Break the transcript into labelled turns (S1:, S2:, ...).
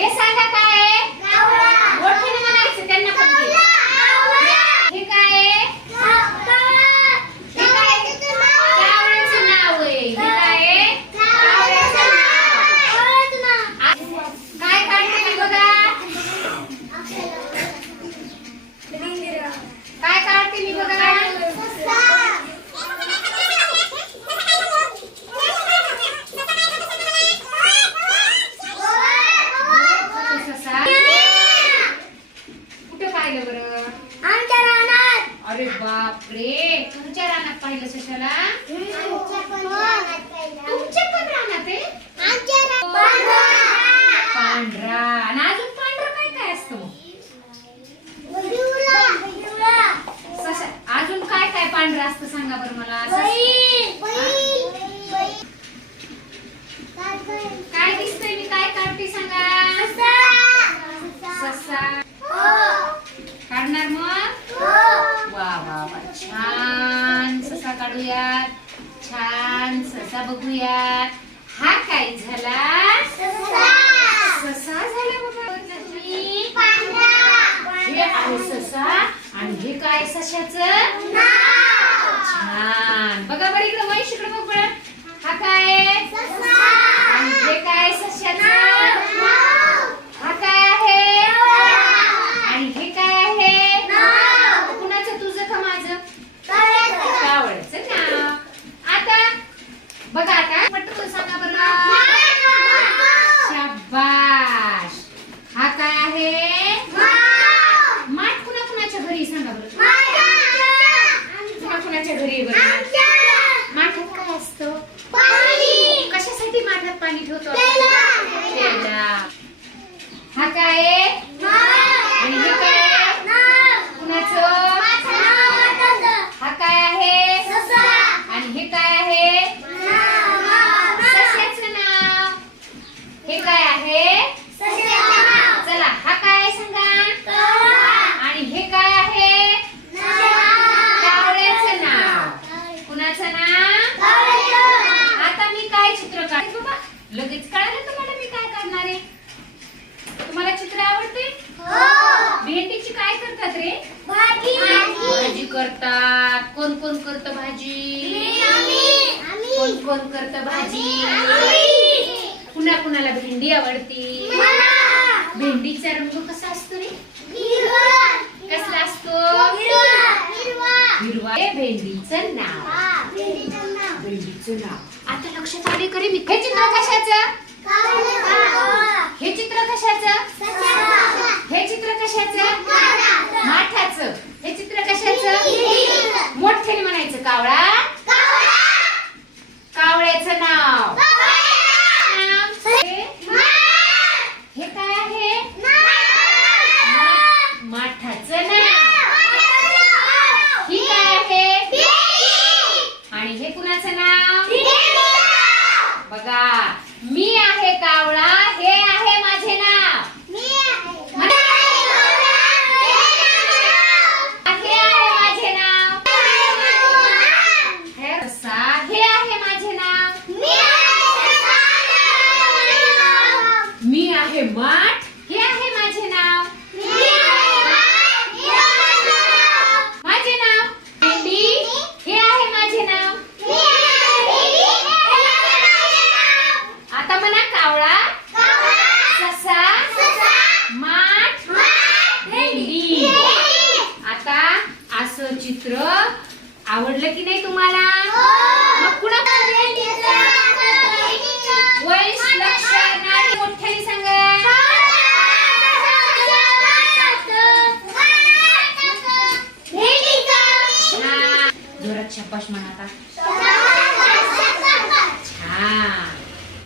S1: हे सांगा
S2: अरे बाप रे तुमच्या रानात पाहिलं सशाला?
S1: तुमच्या पण रानात आहे? पांढरा. आणि अजून पांढरा काय काय असतो सशा अजून काय काय पांढरा असतं सांगा बरं मला? काढूयात छान ससा बघूयात. हा काय झाला?
S2: ससा.
S1: ससा झाला बाबा तुम्ही. हे आहे ससा. आणि हे काय सशाचं. छान. बघा बरं इकडे बघ बरं हा काय आहे?
S2: ससा.
S1: आणि हे काय सशाचं
S2: नाव.
S1: हा काय आहे
S2: नाव.
S1: आणि हे काय आहे
S2: नाव.
S1: कुणाचं तुझं का माझं
S2: कावळ्याचं.
S1: कावळ्याचं नाव आता बघा आता पटकन सांगा बरं
S2: नाव.
S1: शाबाश हा काय आहे
S2: नाव.
S1: माठ कुणा कुणाच्या घरी सांगा बरं
S2: माझ्या.
S1: कुणा कुणाच्या घरी आहे बरं
S2: आमच्या.
S1: माठात काय असतं
S2: पाणी.
S1: कशासाठी माठात पाणी ठेवतो
S2: प्यायला.
S1: प्यायला. हा काय आहे? आणि हे काय आहे? कुणाचं हा काय आहे आणि हे काय आहे सस्याचं नाव हे काय आहे चला हा काय आहे सांगा आणि हे काय आहे कावळ्याचं नाव कुणाचं नाव आता मी काय चित्र काढते बाबा लगेच कळालं तुम्हाला मी काय काढणार आहे तुम्हाला चित्र आवडते भेंडीची काय करतात रे भाजी करतात कोण कोण करत भाजी कोण कोण करत भाजी? कुणा कुणाला भेंडी आवडती? भेंडीचा रंग कसा असतो रे? कसला असतो? हिरवा. भेंडीचं नाव. भेंडीचं नाव. आता लक्षात आले करे मी. हे चित्र कशाचं? हे चित्र कशाचं? हे चित्र कशाचं? माठाचं. हे चित्र कशाचं मोठ्याने म्हणायचं कावळा कावळ्याचं नाव नाव. हे हे काय आहे माठाचं नाव ही काय आहे आणि नाव? बघा मी आहे कावळा हे आहे चित्र आवडलं की नाही तुम्हाला? हो. सांगा. जोरात शब्बाश म्हणा छान.